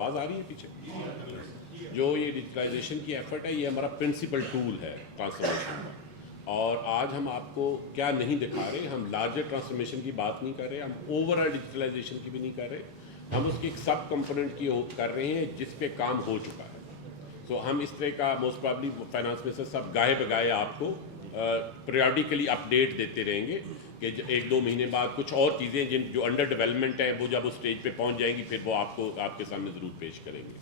آواز آ رہی ہے پیچھے؟ جو یہ ڈیجیٹلائزیشن کی ایفرٹ ہے، یہ ہمارا پرنسپل ٹول ہے ٹرانسفارمیشن کا. اور آج ہم آپ کو کیا نہیں دکھا رہے، ہم لارجر ٹرانسفارمیشن کی بات نہیں کر رہے، ہم اوور آل ڈیجیٹلائزیشن کی بھی نہیں کر رہے، ہم اس کی ایک سب کمپوننٹ کی کر رہے ہیں جس پہ کام ہو چکا ہے. تو ہم اس طرح کا موسٹ پرابلی فائنانس میں سے سب گاہے بگاہے آپ کو پیریوڈیکلی اپڈیٹ دیتے رہیں گے کہ ایک دو مہینے بعد کچھ اور چیزیں جو انڈر ڈیولپمنٹ ہیں وہ جب اس اسٹیج پہ پہنچ جائیں گی پھر وہ آپ کو آپ کے سامنے ضرور پیش کریں گے.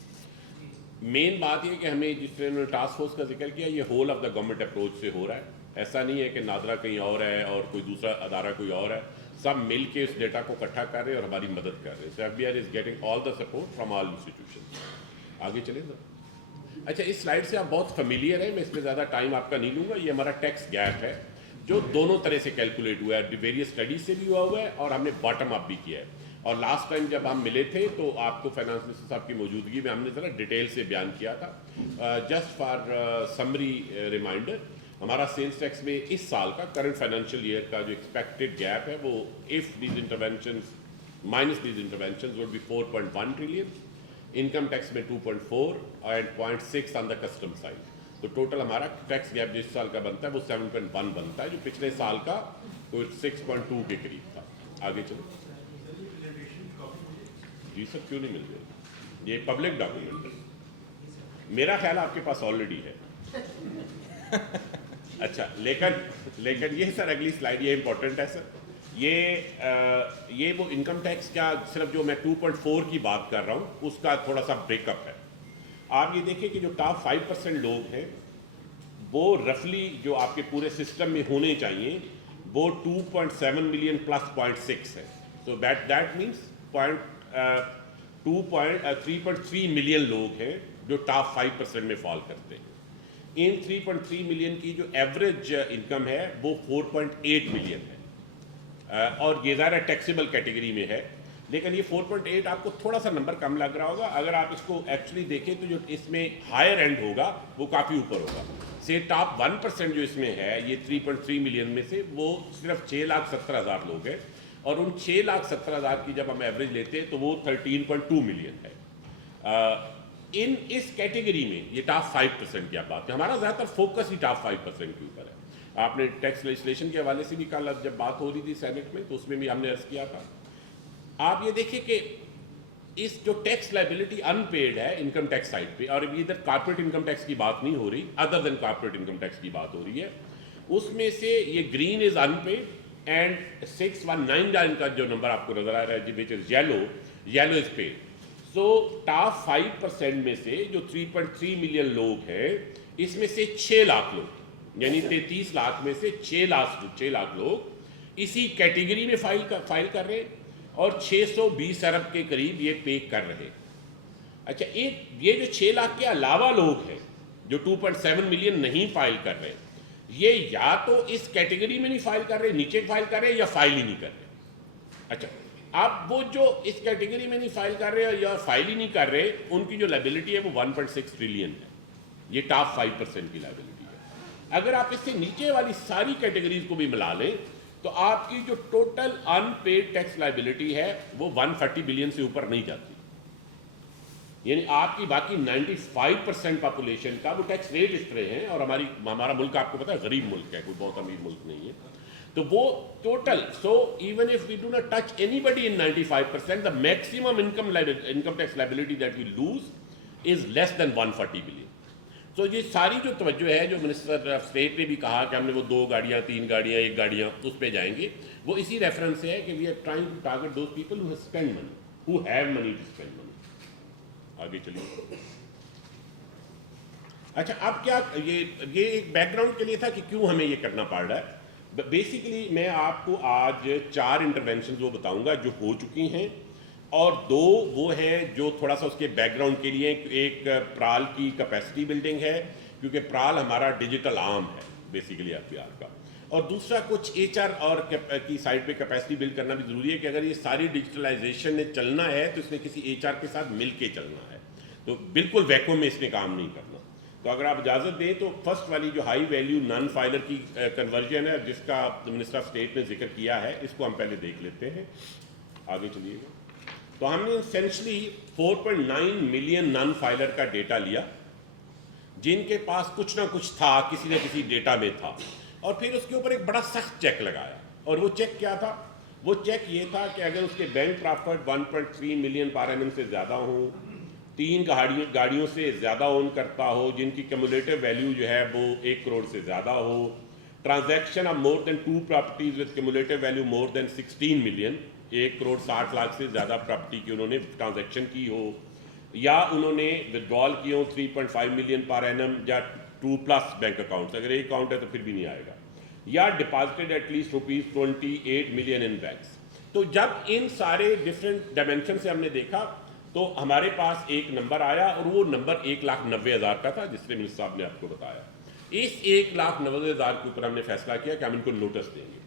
مین بات یہ کہ ہمیں جس طرح انہوں نے ٹاسک فورس کا ذکر کیا، یہ whole of the government approach سے ہو رہا ہے. ایسا نہیں ہے کہ نادرا کہیں اور ہے اور کوئی دوسرا ادارہ کوئی اور ہے، سب مل کے اس ڈیٹا کو اکٹھا کر رہے ہیں اور ہماری مدد کر رہے ہیں. F B R is getting all the support from all institution. آگے چلیں سر. اچھا، اس سلائڈ سے آپ بہت فیملیئر ہیں، میں اس پہ زیادہ ٹائم آپ کا نہیں لوں گا. یہ ہمارا ٹیکس گیپ ہے جو دونوں طرح سے کیلکولیٹ ہوا ہے، ویریس اسٹڈیز سے بھی ہوا ہے اور ہم نے باٹم اپ بھی کیا ہے. اور لاسٹ ٹائم جب ہم ملے تھے تو آپ کو فائنانس منسٹر صاحب کی موجودگی میں ہم نے ذرا ڈیٹیل سے بیان کیا تھا. جسٹ فار سمری ریمائنڈر، ہمارا سیلس ٹیکس میں اس سال کا کرنٹ فائنینشیل ایئر کا جو ایکسپیکٹڈ گیپ ہے وہ if these interventions minus these interventions would be 4.1 trillion. Income tax میں 2.4 and 0.6 on the custom side. تو ٹوٹل ہمارا ٹیکس گیپ جس سال کا بنتا ہے وہ 7.1 بنتا ہے، جو پچھلے سال کا کوئی 6.2 کے قریب تھا. آگے چلو. جی سر، کیوں نہیں مل گئے؟ یہ پبلک ڈاکومنٹ ہے، میرا خیال آپ کے پاس آلریڈی ہے. اچھا، لیکن یہ سر اگلی سلائیڈ یہ امپورٹنٹ ہے سر. یہ وہ انکم ٹیکس کا صرف جو میں 2.4 کی بات کر رہا ہوں اس کا تھوڑا سا بریک اپ ہے. آپ یہ دیکھیں کہ جو ٹاپ 5% لوگ ہیں وہ رفلی جو آپ کے پورے سسٹم میں ہونے چاہیے وہ 2.7 ملین پلس 0.6 ہے. تو دیٹ مینس 3.3 ملین لوگ ہیں جو ٹاپ 5% میں فال کرتے ہیں. ان 3.3 ملین کی جو ایوریج انکم ہے وہ 4.8 ملین ہے اور یہ ظاہر ٹیکسیبل کیٹیگری میں ہے. لیکن یہ 4.8 آپ کو تھوڑا سا نمبر کم لگ رہا ہوگا. اگر آپ اس کو ایکچولی دیکھیں تو جو اس میں ہائر اینڈ ہوگا وہ کافی اوپر ہوگا. سے ٹاپ 1% جو اس میں ہے یہ 3.3 ملین میں سے وہ صرف 6,70,000 لوگ ہیں اور ان 6,70,000 کی جب ہم ایوریج لیتے ہیں تو وہ 13.2 ملین ہے. اس کیٹیگری میں یہ ٹاپ 5% کی آپ بات ہے. ہمارا زیادہ تر فوکس ہی ٹاپ 5% کے اوپر ہے. آپ نے ٹیکس لیجسلیشن کے حوالے سے بھی کل جب بات ہو رہی تھی سینٹ میں تو اس میں بھی ہم نے عرض کیا تھا. آپ یہ دیکھیں کہ اس جو ٹیکس لائبلٹی ان پیڈ ہے انکم ٹیکس سائڈ پہ، اور ادھر کارپوریٹ انکم ٹیکس کی بات نہیں ہو رہی، other then corporate income tax کی بات ہو رہی ہے، اس میں سے یہ green is in paid and 619 کا جو نمبر آپ کو نظر آ رہا ہے which is yellow is paid. So top 5% میں سے جو 3.3 ملین لوگ ہیں اس میں سے 6 لاکھ لوگ یعنی 33 لاکھ میں سے 6 لاکھ لوگ اسی کیٹیگری میں فائل کر رہے ہیں اور 620 ارب کے قریب یہ پے کر رہے. اچھا، یہ جو 6 لاکھ کے علاوہ لوگ ہیں جو 2.7 ملین نہیں فائل کر رہے، یہ یا تو اس کیٹیگری میں نہیں فائل کر رہے، نیچے فائل کر رہے یا فائل ہی نہیں کر رہے. اچھا، اب وہ جو اس کیٹیگری میں نہیں فائل کر رہے یا فائل ہی نہیں کر رہے ان کی جو لائبلٹی ہے وہ 1.6 ٹریلین ہے. یہ ٹاپ 5% کی لائبلٹی ہے. اگر آپ اس سے نیچے والی ساری کیٹیگریز کو بھی ملا لیں تو آپ کی جو total in paid tax liability ہے وہ 140 بلین سے اوپر نہیں جاتی. یعنی آپ کی باقی 95% پاپولیشن کا وہ ٹیکس ریٹ اس طرح ہیں، اور ہمارا ملک آپ کو پتا ہے غریب ملک ہے، کوئی بہت امیر ملک نہیں ہے. تو وہ total so even if we do not touch anybody in 95%، the maximum income tax liability that we lose is less than 140 billion. تو یہ ساری جو توجہ ہے جو منسٹر آف اسٹیٹ نے بھی کہا کہ ہم نے وہ 2 گاڑیاں 3 گاڑیاں 1 گاڑیاں اس پہ جائیں گے، وہ اسی ریفرنس سے ہے کہ we are trying to target those people who spend money, who have money to spend money. آگے چلیے. اچھا، اب کیا یہ ایک بیک گراؤنڈ کے لیے تھا کہ کیوں ہمیں یہ کرنا پڑ رہا ہے. بیسیکلی میں آپ کو آج 4 انٹرونشنز وہ بتاؤں گا جو ہو چکی ہیں اور 2 وہ ہیں جو تھوڑا سا اس کے بیک گراؤنڈ کے لیے. ایک پرال کی کیپیسٹی بلڈنگ ہے کیونکہ پرال ہمارا ڈیجیٹل آرم ہے بیسیکلی ایف بی آر کا، اور دوسرا کچھ ایچ آر اور کی سائڈ پہ کیپیسٹی بلڈ کرنا بھی ضروری ہے کہ اگر یہ ساری ڈیجیٹلائزیشن نے چلنا ہے تو اس نے کسی ایچ آر کے ساتھ مل کے چلنا ہے. تو بالکل ویکوم میں اس نے کام نہیں کرنا. تو اگر آپ اجازت دیں تو فرسٹ والی جو ہائی ویلیو نان فائلر کی کنورژن ہے جس کا منسٹر آف اسٹیٹ نے ذکر کیا ہے اس کو ہم پہلے دیکھ لیتے ہیں. آگے چلیے گا. تو ہم نے اسینشلی 4.9 ملین نان فائلر کا ڈیٹا لیا جن کے پاس کچھ نہ کچھ تھا، کسی نہ کسی ڈیٹا میں تھا، اور پھر اس کے اوپر ایک بڑا سخت چیک لگایا. اور وہ چیک کیا تھا؟ وہ چیک یہ تھا کہ اگر اس کے bank profit 1.3 million per annum سے زیادہ ہوں، 3 گاڑیوں سے زیادہ اون کرتا ہو، جن کی کیمولیٹو ویلیو جو ہے وہ 1 کروڑ سے زیادہ ہو، transaction of more than 2 properties worth cumulative value more than 16 million, 1 crore 60 lakh سے زیادہ پراپرٹی کی انہوں نے ٹرانزیکشن کی ہو، یا انہوں نے ودرال کیے ہوں 3.5 ملین پر اینم یا 2+ بینک اکاؤنٹس، اگر ایک اکاؤنٹ ہے تو پھر بھی نہیں آئے گا، یا deposited at least ₹28 million in banks. تو جب ان سارے ڈفرینٹ ڈائمینشن سے ہم نے دیکھا تو ہمارے پاس ایک نمبر آیا، اور وہ نمبر 1,90,000 کا تھا جس نے منسٹر صاحب نے آپ کو بتایا. اس 1,90,000 کے اوپر ہم نے فیصلہ کیا کہ ہم ان کو نوٹس دیں گے.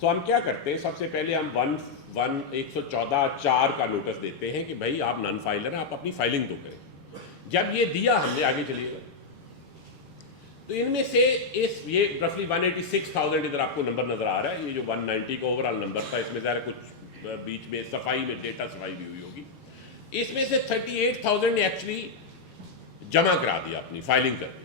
سو ہم کیا کرتے ہیں، سب سے پہلے ہم 114(4) کا نوٹس دیتے ہیں کہ بھائی آپ نان فائلر ہیں، آپ اپنی فائلنگ تو کریں. جب یہ دیا ہم نے، آگے چلیے گا، تو ان میں سے یہ رفلی 186,000 ادھر آپ کو نمبر نظر آ رہا ہے. یہ جو 190 کا اوور آل نمبر تھا، اس میں ظاہر کچھ بیچ میں صفائی میں ڈیٹا صفائی بھی ہوئی ہوگی. اس میں سے 38,000 نے ایکچولی جمع کرا دیا، اپنی فائلنگ کر دی.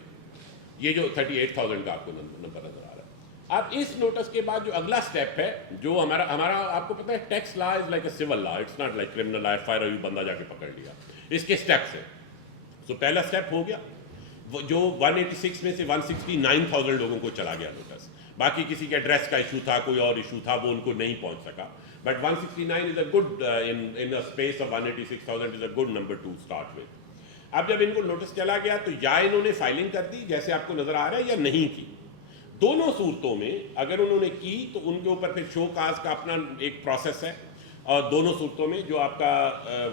یہ جو 38,000 کا آپ کو نمبر نظر آ رہا ہے. اب اس نوٹس کے بعد جو اگلا سٹیپ ہے، جو ہمارا آپ کو پتہ ہے tax law is like a civil law, it's not like criminal law, FIR بندہ جا کے پکڑ لیا. اس کے سٹیپس ہیں. سو پہلا سٹیپ ہو گیا، جو 186 میں سے 169,000 لوگوں کو چلا گیا نوٹس. باقی کسی کے ایڈریس کا ایشو تھا، کوئی اور ایشو تھا، وہ ان کو نہیں پہنچ سکا. But 169 is a good in a space of 186,000 is a good number two start with. اب جب ان کو نوٹس چلا گیا تو یا انہوں نے فائلنگ کر دی جیسے آپ کو نظر آ رہا ہے، یا نہیں کی. دونوں صورتوں میں اگر انہوں نے کی تو ان کے اوپر پھر شو کاز کا اپنا ایک پروسیس ہے، اور دونوں صورتوں میں جو آپ کا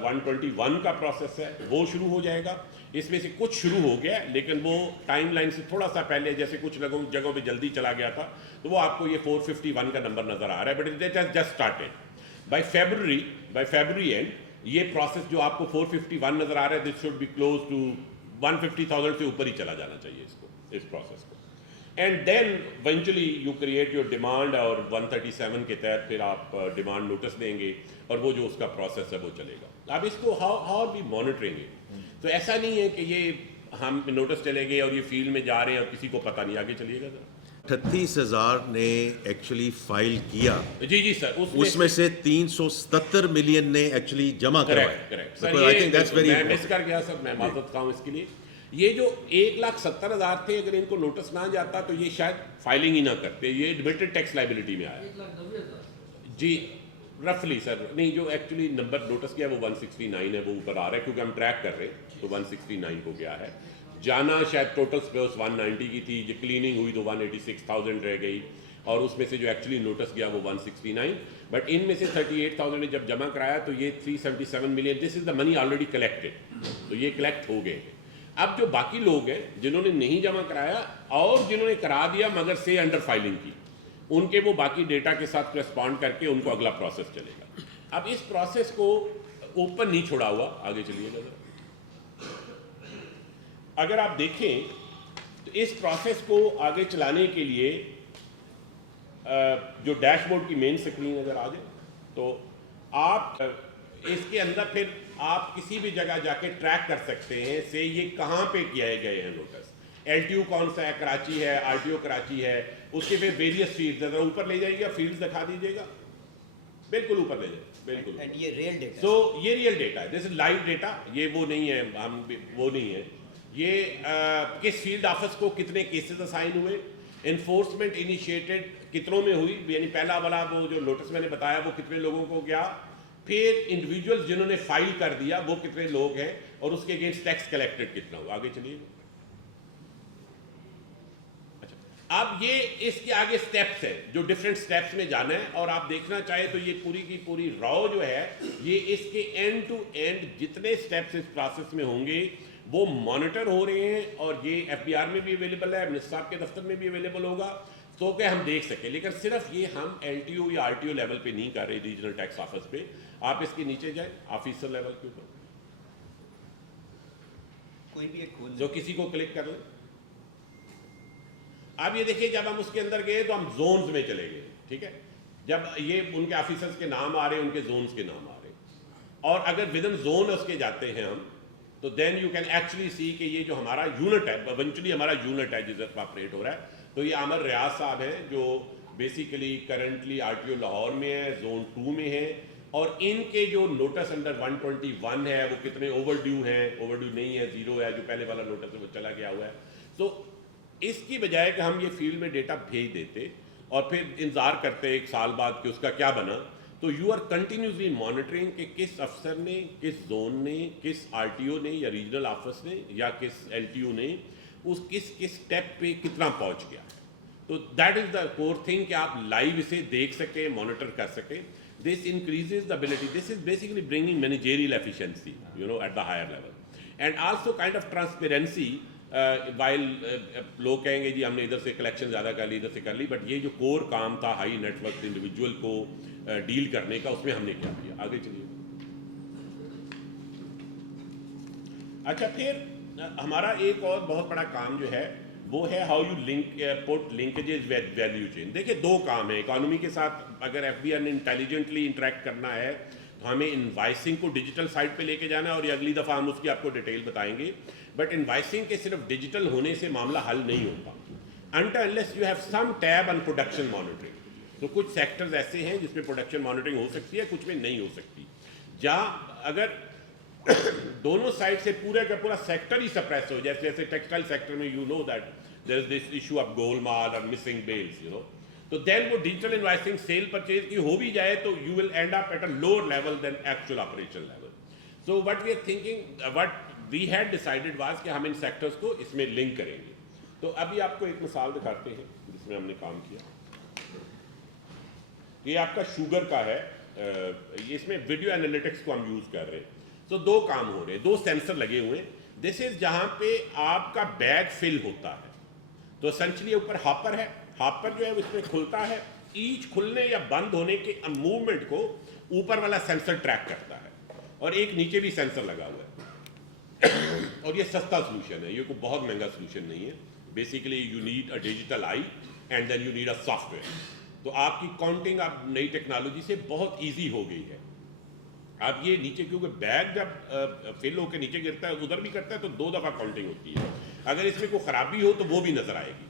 121 کا پروسیس ہے وہ شروع ہو جائے گا. اس میں سے کچھ شروع ہو گیا لیکن وہ ٹائم لائن سے تھوڑا سا پہلے، جیسے کچھ جگہوں پہ جلدی چلا گیا تھا، تو وہ آپ کو یہ 451 کا نمبر نظر آ رہا ہے. But it has just started by February end. یہ پروسیس جو آپ کو 451 نظر آ رہا ہے، this should be close to 150,000 سے اوپر ہی چلا جانا چاہیے اس پروسیس کو. And then eventually you create your demand, اور 137 کے تحت پھر آپ ڈیمانڈ نوٹس دیں گے، اور وہ جو اس کا پروسیس ہے وہ چلے گا. اب اس کو ہاؤ بھی مانیٹرنگ ہے. تو ایسا نہیں ہے کہ یہ ہم نوٹس چلے گئے اور یہ فیلڈ میں جا رہے ہیں اور کسی کو پتہ نہیں. آگے چلیے گا ذرا. 38,000 نے ایکچولی فائل کیا. جی سر، اس میں سے 377 ملین نے ایکچولی جمع کروایا. کریکٹ سر، میں مس کر گیا سر، میں معذرت خواہ ہوں اس کے لیے. یہ جو 1,70,000 تھے، اگر ان کو نوٹس نہ جاتا تو یہ شاید فائلنگ ہی نہ کرتے. یہ ایڈمیٹڈ ٹیکس لائبلٹی میں آیا. جی رفلی سر، نہیں جو ایکچولی نمبر نوٹس کیا وہ 169 ہے، وہ اوپر آ رہا ہے کیونکہ ہم ٹریک کر رہے ہیں، تو 169 کو گیا ہے. جانا شاید ٹوٹل اسپیس 190 کی تھی، جو کلیننگ ہوئی تو 186,000 رہ گئی، اور اس میں سے جو ایکچولی نوٹس گیا وہ 169. بٹ ان میں سے 38,000 نے جب جمع کرایا تو یہ 377 ملین، دس از دا منی آلریڈی کلیکٹڈ، تو یہ کلیکٹ ہو گئے. اب جو باقی لوگ ہیں جنہوں نے نہیں جمع کرایا اور جنہوں نے کرا دیا مگر سے انڈر فائلنگ کی، ان کے وہ باقی ڈیٹا کے ساتھ رسپونڈ کر کے ان کو اگلا پروسیس چلے گا. اب اس پروسیس کو اوپن نہیں چھوڑا ہوا. آگے چلیے گا ذرا. اگر آپ دیکھیں تو اس پروسیس کو آگے چلانے کے لیے جو ڈیش بورڈ کی مین سکرین اگر آ جائے تو آپ اس کے اندر پھر آپ کسی بھی جگہ جا کے ٹریک کر سکتے ہیں سے یہ کہاں پہ کیے گئے ہیں نوٹس. LTO کون سا ہے، کراچی ہے، RTO کراچی ہے. اس کے پھر ویریس فیلڈز، اگر اوپر لے جائیے گا فیلڈز دکھا دیجیے گا، بالکل اوپر لے جائیں، بالکل. یہ ریئل ڈیٹا، سو یہ ریئل ڈیٹا ہے، دس از لائیو ڈیٹا. یہ وہ نہیں ہے، ہم وہ نہیں ہے. یہ کس فیلڈ آفس کو کتنے کیسز اسائن ہوئے، انفورسمنٹ انیشیٹڈ کتنوں میں ہوئی، یعنی پہلا والا وہ جو نوٹس میں نے بتایا وہ کتنے لوگوں کو گیا، پھر انڈیویجولز جنہوں نے فائل کر دیا وہ کتنے لوگ ہیں، اور اس کے اگینسٹ ٹیکس کلیکٹڈ کتنا ہوا. آگے چلیے. اچھا، اب یہ اس کے آگے سٹیپس ہیں جو ڈفرینٹ سٹیپس میں جانا ہے، اور آپ دیکھنا چاہے تو یہ پوری کی پوری راؤ جو ہے یہ اس کے اینڈ ٹو اینڈ جتنے سٹیپس اس پروسیس میں ہوں گے وہ مانیٹر ہو رہے ہیں، اور یہ FBR میں بھی اویلیبل ہے، منسٹر صاحب کے دفتر میں بھی اویلیبل ہوگا تو کہ ہم دیکھ سکیں. لیکن صرف یہ ہم LTO یا RTO لیول پہ نہیں کر رہے، ریجنل ٹیکس آفس پہ. آپ اس کے نیچے جائیں آفیسر لیول کے اوپر، کوئی بھی ایک کھول جو کسی کو کلک کر لیں. اب یہ دیکھیے جب ہم اس کے اندر گئے تو ہم زونز میں چلے گئے. ٹھیک ہے، جب یہ ان کے آفیسرز کے نام آ رہے ہیں، ان کے زونز کے نام آ رہے ہیں. اور اگر ودن زون اس کے جاتے ہیں ہم تو then you can actually see کہ یہ جو ہمارا یونٹ ہے ایونچولی ہمارا یونٹ ہے جس پر آپریٹ ہو رہا ہے. تو یہ عامر ریاض صاحب ہیں جو basically currently R T O Lahore میں ہے, زون 2 میں ہے, اور ان کے جو نوٹس انڈر 121 ہے وہ کتنے اوور ڈیو ہیں, اوور ڈیو نہیں ہے, 0 ہے, جو پہلے والا نوٹس ہے وہ چلا گیا ہوا ہے. تو اس کی بجائے کہ ہم یہ فیلڈ میں ڈیٹا بھیج دیتے اور پھر انتظار کرتے 1 سال بعد کہ اس کا کیا بنا, تو یو آر کنٹینیوسلی مانیٹرنگ کہ کس افسر نے, کس زون نے, کس آر ٹی او نے یا ریجنل آفس نے یا کس ایل ٹی او نے اس کس اسٹیپ پہ کتنا پہنچ گیا. تو that is the cover thing کہ آپ لائیو اسے دیکھ سکیں, مانیٹر کر سکیں. This increases the ability, this is basically bringing managerial efficiency at the higher level, and also kind of transparency. While لوگ کہیں گے جی ہم نے ادھر سے کلیکشن زیادہ کر لی, ادھر سے کر لی, بٹ یہ جو کور کام تھا ہائی نیٹ ورک انڈیویجول کو ڈیل کرنے کا, اس میں ہم نے کیا کیا. آگے چلیے. اچھا, پھر ہمارا ایک اور بہت بڑا کام جو ہے وہ ہے how you link put linkages with value chain. دیکھیے 2 کام ہیں اکانومی کے ساتھ. اگر ایف بی آر نے انٹیلیجنٹلی انٹریکٹ کرنا ہے تو ہمیں انوائسنگ کو ڈیجیٹل سائٹ پہ لے کے جانا ہے, اور یہ اگلی دفعہ ہم اس کی آپ کو ڈیٹیل بتائیں گے. بٹ انوائسنگ کے صرف ڈیجیٹل ہونے سے معاملہ حل نہیں ہوتا until unless you have some tab on production monitoring. تو کچھ سیکٹرز ایسے ہیں جس میں پروڈکشن مانیٹرنگ ہو سکتی ہے, کچھ میں نہیں ہو سکتی. جہاں اگر دونوں سائڈ سے پورے کا پورا سیکٹر ہی سپریس ہو, جیسے ٹیکسٹائل سیکٹر میں you know that there is this issue of گول مال اور مسنگ بیلس تو دین وہ ڈیجیٹل انوائسنگ سیل پرچیز کی ہو بھی جائے تو you will end up at a lower level than actual operation level. So what we are thinking, what we had decided was کہ ہم ان سیکٹرز کو اس میں لنک کریں گے. تو ابھی آپ کو ایک مثال دکھاتے ہیں جس میں ہم نے کام کیا. یہ آپ کا شوگر کا ہے, اس میں ویڈیو انالیٹکس کو ہم یوز کر رہے ہیں. تو 2 کام ہو رہے ہیں, 2 سینسر لگے ہوئے ہیں. دس از جہاں پہ آپ کا بیگ فل ہوتا ہے, تو اسینچلی اوپر ہاپر ہے. ہاپر جو ہے اس میں کھلتا ہے, ایچ کھلنے یا بند ہونے کے موومنٹ کو اوپر والا سینسر ٹریک کرتا ہے, اور ایک نیچے بھی سینسر لگا ہوا ہے. اور یہ سستا سولوشن ہے, یہ کوئی بہت مہنگا سولوشن نہیں ہے. Basically you need a digital eye and then you need a software. تو آپ کی کاؤنٹنگ اب نئی ٹیکنالوجی سے بہت ایزی ہو گئی ہے. اب یہ نیچے کیونکہ بیگ جب فل ہو کے نیچے گرتا ہے ادھر بھی کرتا ہے تو 2 دفعہ کاؤنٹنگ ہوتی ہے. اگر اس میں کوئی خرابی ہو تو وہ بھی نظر آئے گی,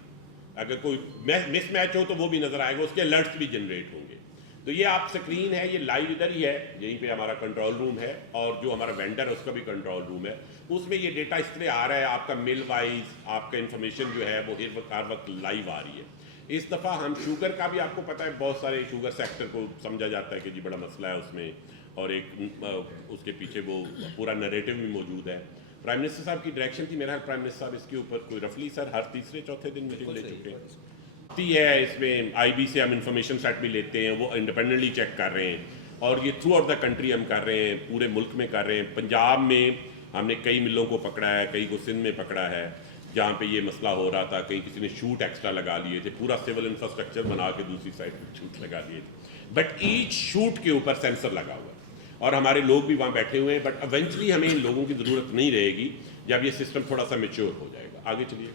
اگر کوئی مس میچ ہو تو وہ بھی نظر آئے گا, اس کے الرٹس بھی جنریٹ ہوں گے. تو یہ آپ سکرین ہے, یہ لائیو ادھر ہی ہے, یہیں پہ ہمارا کنٹرول روم ہے, اور جو ہمارا وینڈر ہے اس کا بھی کنٹرول روم ہے. اس میں یہ ڈیٹا اس طرح آ رہا ہے, آپ کا مل وائز آپ کا انفارمیشن جو ہے وہ ہر وقت لائیو آ رہی ہے. اس دفعہ ہم شوگر کا بھی آپ کو پتہ ہے, بہت سارے شوگر سیکٹر کو سمجھا جاتا ہے کہ جی بڑا مسئلہ ہے اس میں, اور ایک اس کے پیچھے وہ پورا نریٹو بھی موجود ہے. پرائم منسٹر صاحب کی ڈائریکشن تھی, میرا پرائم منسٹر صاحب اس کے اوپر کوئی رفلی سر ہر 3-4 دن میٹنگ لے چکے ہے. اس میں آئی بی سے ہم انفارمیشن سیٹ بھی لیتے ہیں, وہ انڈیپینڈنٹلی چیک کر رہے ہیں, اور یہ تھرو آؤٹ دا کنٹری ہم کر رہے ہیں, پورے ملک میں کر رہے ہیں. پنجاب میں ہم نے کئی ملوں کو پکڑا ہے, کئی کو سندھ میں پکڑا ہے جہاں پہ یہ مسئلہ ہو رہا تھا. کہیں کسی نے شوٹ ایکسٹرا لگا لیے تھے, پورا سول انفراسٹرکچر بنا کے دوسری سائڈ پہ شوٹ لگا لیے تھے, بٹ ایچ شوٹ کے اوپر سینسر لگا ہوا ہے, اور ہمارے لوگ بھی وہاں بیٹھے ہوئے ہیں. بٹ ایونچولی ہمیں ان لوگوں کی ضرورت نہیں رہے گی جب یہ سسٹم تھوڑا سا میچور ہو جائے گا. آگے چلیے.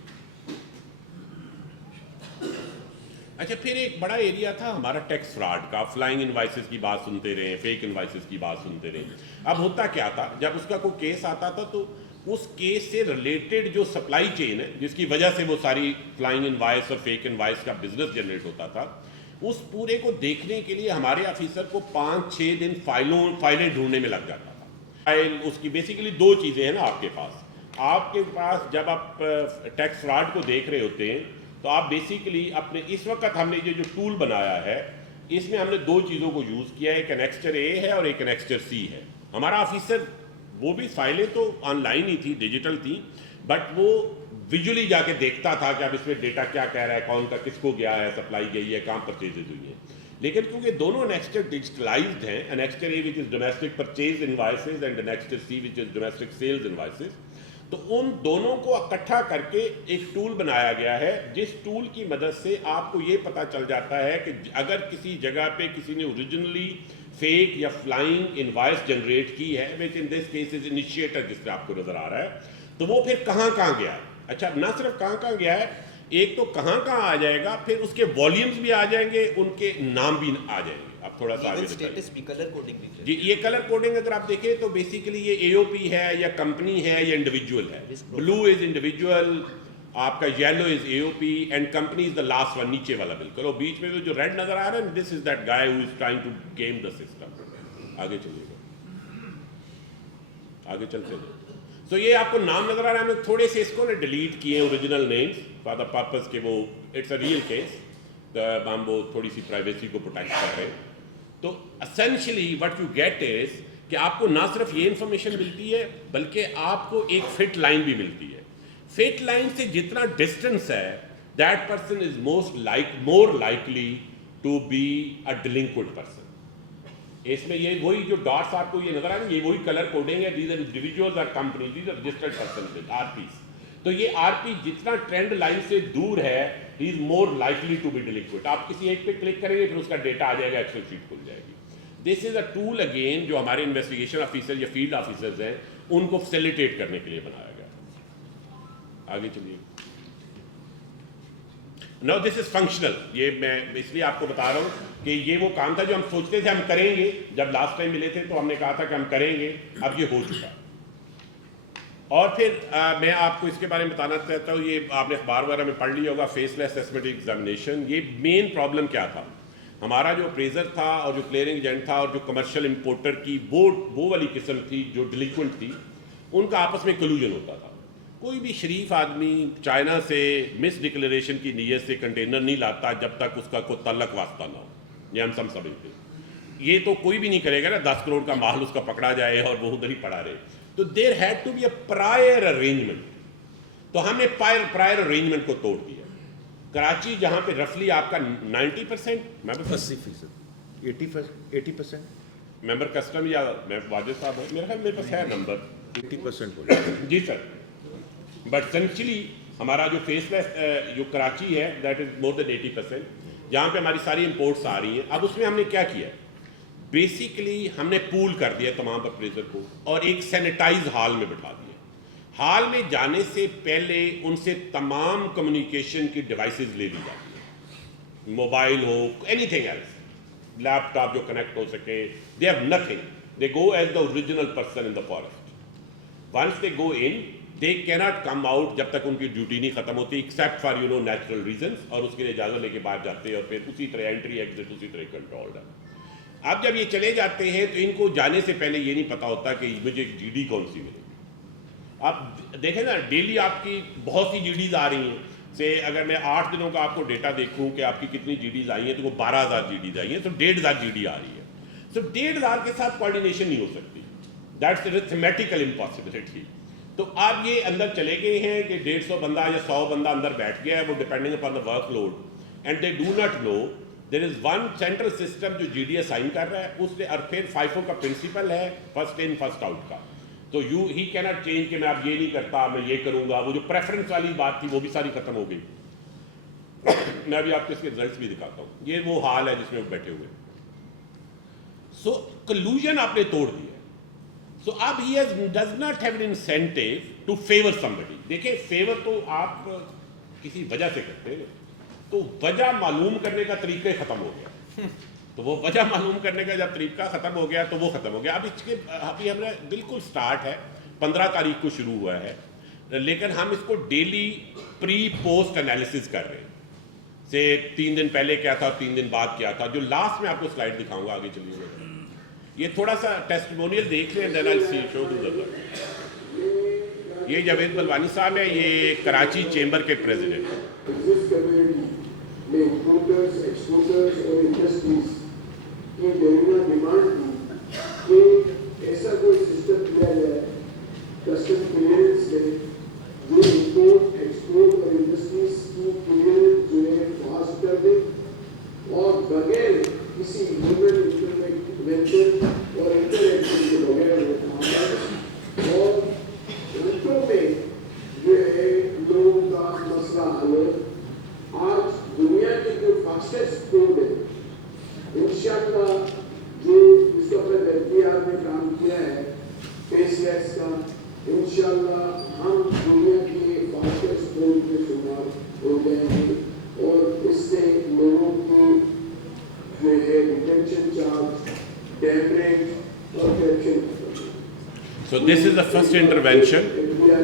اچھا, پھر ایک بڑا ایریا تھا ہمارا ٹیکس فراڈ کا. فلائنگ انوائسز کی بات سنتے رہے, فیک انوائسز کی بات سنتے رہے. اب ہوتا کیا تھا, جب اس کا کوئی کیس آتا تھا تو اس کیس سے ریلیٹڈ جو سپلائی چین ہے جس کی وجہ سے وہ ساری فلائنگ انوائس اور فیک انوائس کا بزنس جنریٹ ہوتا تھا, اس پورے کو دیکھنے کے لیے ہمارے آفیسر کو 5-6 دن فائلیں ڈھونڈنے میں لگ جاتا تھا. فائل اس کی بیسیکلی 2 چیزیں ہیں نا آپ کے پاس. جب آپ ٹیکس فراڈ کو دیکھ رہے ہوتے ہیں تو آپ بیسیکلی اپنے, اس وقت ہم نے یہ جو ٹول بنایا ہے اس میں ہم نے 2 چیزوں کو یوز کیا ہے, ایک انیکسچر اے ہے اور ایک انیکسچر سی ہے. ہمارا آفیسر وہ بھی فائلیں تو آن لائن ہی تھی, ڈیجیٹل تھی, بٹ وہ ویژولی جا کے دیکھتا تھا کہ اب اس میں ڈیٹا کیا کہہ رہا ہے, کون کا کس کو گیا ہے, سپلائی گئی ہے, کہاں پرچیزز ہوئی ہیں. لیکن کیونکہ دونوں انیکسچر ڈیجیٹلائزڈ ہیں, annexure A which is domestic purchase invoices and annexure C which is domestic sales invoices, تو ان دونوں کو اکٹھا کر کے ایک ٹول بنایا گیا ہے جس ٹول کی مدد سے آپ کو یہ پتہ چل جاتا ہے کہ اگر کسی جگہ پہ کسی نے اوریجنلی فیک یا فلائنگ انوائس جنریٹ کی ہے, وچ ان دس کیس از انیشیٹر جس پہ آپ کو نظر آ رہا ہے, تو وہ پھر کہاں گیا ہے. اچھا, نہ صرف کہاں گیا ہے, ایک تو کہاں آ جائے گا, پھر اس کے والیومز بھی آ جائیں گے, ان کے نام بھی آ جائیں گے. آپ تھوڑا سا آگے اسٹیٹس بھی کلر کوڈنگ بھی جی یہ کلر کوڈنگ اگر آپ دیکھیں تو بیسیکلی یہ اے او پی ہے یا کمپنی ہے یا انڈیویجول ہے. بلو از انڈیویجول, آپ کا yellow is a O P and company is the last one, نیچے والا بالکل, اور بیچ میں جو ریڈ نظر آ رہا ہے this is that guy who is trying to game the system. آگے چلیے گا, آگے چلتے ہیں. سو یہ آپ کو نام نظر آ رہا ہے, ہم نے تھوڑے سے اس کو ڈیلیٹ کیے ہیں original names for the purpose کہ وہ اٹس اے ریئل کیس, ہم وہ تھوڑی سی پرائیویسی کو پروٹیکٹ کر رہے ہیں. تو اسینشلی وٹ یو گیٹ از کہ آپ کو نہ صرف یہ انفارمیشن ملتی ہے بلکہ آپ کو ایک فٹ لائن بھی ملتی ہے. فٹ لائن سے جتنا ڈسٹینس ہے that person is more likely to be a delinquent person. اس میں یہ وہی جو ڈاٹس آپ کو یہ نظر آ رہے ہیں یہ وہی کلر کوڈنگ ہے. These are individuals or companies, these are registered person or payees. تو یہ آر پی جتنا ٹرینڈ لائن سے دور ہے ہی از مور لائکلی ٹو بی ڈیلنکوئنٹ. آپ کسی ایک پہ کلک کریں گے پھر اس کا ڈیٹا آ جائے گا, ایکسل شیٹ کھل جائے گی. دس از اے ٹول اگین جو ہمارے انویسٹیگیشن آفیسر یا فیلڈ آفیسرز ہیں ان کو فیسیلیٹیٹ کرنے کے لیے بنایا گیا. آگے چلیے. نو دس از فنکشنل. یہ میں اس لیے آپ کو بتا رہا ہوں کہ یہ وہ کام تھا جو ہم سوچتے تھے ہم کریں گے. جب لاسٹ ٹائم ملے تھے تو ہم نے کہا تھا کہ ہم کریں گے, اب یہ ہو چکا. اور پھر میں آپ کو اس کے بارے میں بتانا چاہتا ہوں, یہ آپ نے اخبار وغیرہ میں پڑھ لیا ہوگا, فیس لیس اسسمنٹ ایگزامینیشن. یہ مین پرابلم کیا تھا, ہمارا جو اپریزر تھا اور جو کلیئرنگ ایجنٹ تھا اور جو کمرشل امپورٹر کی وہ والی قسم تھی جو ڈیلنکوئنٹ تھی, ان کا آپس میں کلوژن ہوتا تھا. کوئی بھی شریف آدمی چائنا سے مس ڈکلیریشن کی نیت سے کنٹینر نہیں لاتا جب تک اس کا کوئی تعلق واسطہ نہ ہو. یہ ہم سب سمجھتے ہیں. یہ تو کوئی بھی نہیں کرے گا نا 10 کروڑ کا مال اس کا پکڑا جائے اور وہ ادھر ہی پڑا رہے. تو there had to be a prior arrangement. تو ہم نے پرائر ارینجمنٹ کو توڑ دیا. کراچی جہاں پہ رفلی آپ کا 90% 80% ممبر کسٹم یا واجد صاحب ہے میرے خیال میرے پاس ہے نمبر 80% جی سر. بٹ سینچلی ہمارا جو فیس لیس جو کراچی ہے دیٹ از مور دین 80%, جہاں پہ ہماری ساری امپورٹس آ رہی ہیں. اب اس میں ہم نے کیا کیا ہے, بیسیکلی ہم نے پول کر دیا تمام اپریزر کو اور ایک سینیٹائز ہال میں بٹھا دیا. ہال میں جانے سے پہلے ان سے تمام کمیونیکیشن کی ڈیوائسز لے لی جاتی ہیں, موبائل ہو anything else, laptop جو کنیکٹ ہو سکے. They have nothing, they go as the original person in the forest. Once they go in they can not come out جب تک ان کی ڈیوٹی نہیں ختم ہوتی ایکسیپٹ فار نیچرل ریزنس, اور اس کے لیے اجازت لے کے باہر جاتے ہیں اور پھر اسی طرح انٹری ایگزٹ اسی طرح کنٹرولڈ ہے. اب جب یہ چلے جاتے ہیں تو ان کو جانے سے پہلے یہ نہیں پتا ہوتا کہ مجھے جی ڈی کون سی ملے. آپ دیکھیں نا ڈیلی آپ کی بہت سی جی ڈیز آ رہی ہیں. سے اگر میں 8 دنوں کا آپ کو ڈیٹا دیکھوں کہ آپ کی کتنی جی ڈیز آئی ہیں تو وہ 12,000 جی ڈیز آئی ہیں, تو 1,500 جی ڈی آ رہی ہے. سو 1,500 کے ساتھ کوآرڈینیشن نہیں ہو سکتی. That's arithmetical impossibility. تو آپ یہ اندر چلے گئے ہیں کہ 150 بندہ یا 100 بندہ اندر بیٹھ گیا ہے, وہ depending upon the work load, and they do not know there is one central system جو جی ڈی اسائن کر رہا ہے اس نے, اور پھر فائفو کا پرنسپل ہے فرسٹ ان فرسٹ آؤٹ کا. تو ہی کی ناٹ چینج کہ میں اب یہ نہیں کرتا میں یہ کروں گا. وہ جو پریفرنس والی بات تھی وہ بھی ساری ختم ہو گئی. میں ابھی آپ کو اس کے ریزلٹس بھی دکھاتا ہوں. یہ وہ حال ہے جس میں وہ بیٹھے ہوئے. سو کلوژن آپ نے توڑ دیا. سو اب he does not have an incentive to favour somebody. دیکھیں فیور تو آپ کسی وجہ سے کرتے ہیں, تو وجہ معلوم کرنے کا طریقہ ختم ہو گیا. تو وہ وجہ معلوم کرنے کا جب طریقہ ختم ہو گیا تو وہ ختم ہو گیا. اب اس کے ابھی ہمیں بالکل سٹارٹ ہے, 15 تاریخ کو شروع ہوا ہے, لیکن ہم اس کو ڈیلی پری پوسٹ انالیسز کر رہے ہیں. سے 3 دن پہلے کیا تھا اور 3 دن بعد کیا تھا, جو لاسٹ میں آپ کو سلائڈ دکھاؤں گا. آگے چلیے گا. یہ تھوڑا سا ٹیسٹیمونیل دیکھ لیں, دین آئی سی شو دو. یہ جاوید بلوانی صاحب ہیں, یہ کراچی چیمبر کے پریزیڈنٹ ہیں. ایسا کوئی سسٹم کیا جائے کسٹم کلیئرنس میں جو امپورٹ ایکسپورٹ اور انڈسٹریز کی کلیئرنس جو ہے فاسٹ کر دے اور بغیر کسی ہیومن انٹرونشن اور انٹریکشن کے بغیر اور گھنٹوں میں جو ہے لوگوں کا مسئلہ حل. آج دنیا کی جو فاسٹسٹ کوڈ ہے انشاءاللہ جو اس وقت اختیار میں کام کیا ہے فیس لیس کا, انشاءاللہ ہم دنیا کی فاسٹسٹ کوڈ کے شمار ہو جائیں گے اور اس سے لوگوں کی جو ہے detention charge, tampering or corruption. So this is the first intervention. FBR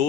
2